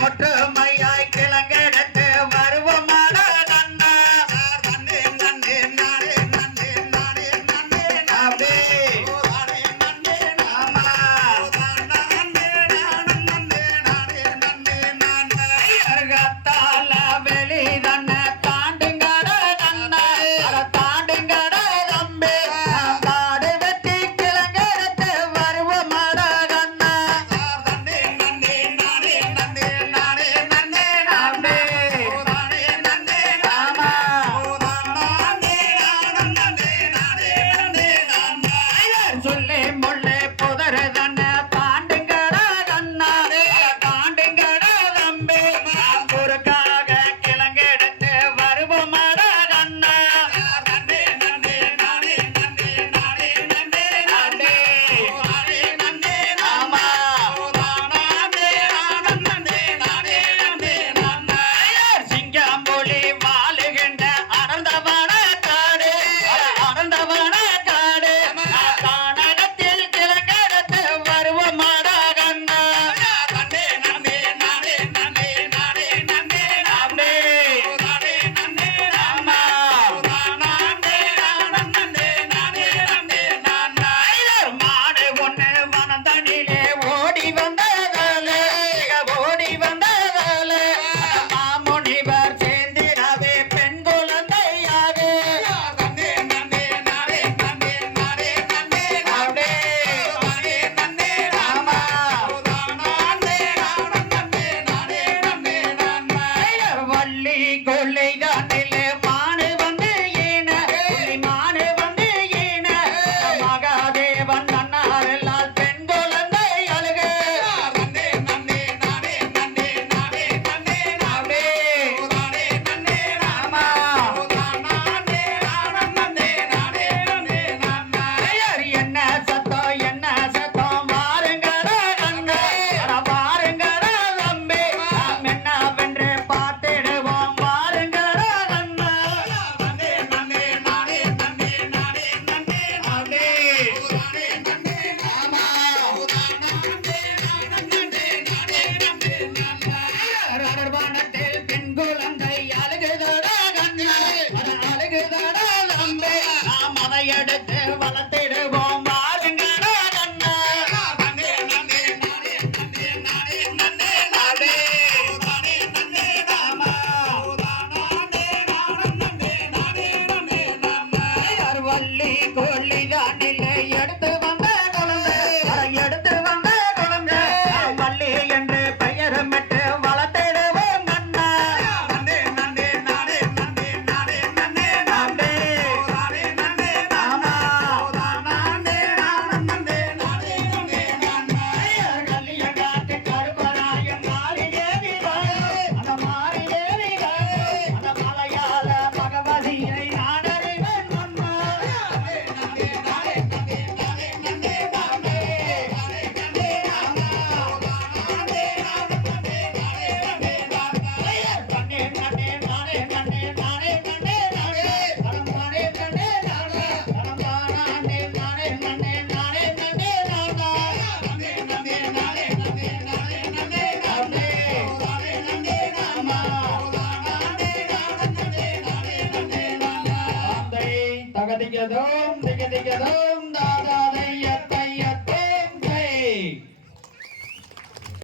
மொட்டை Thank you. digga digga dum, digga digga dum.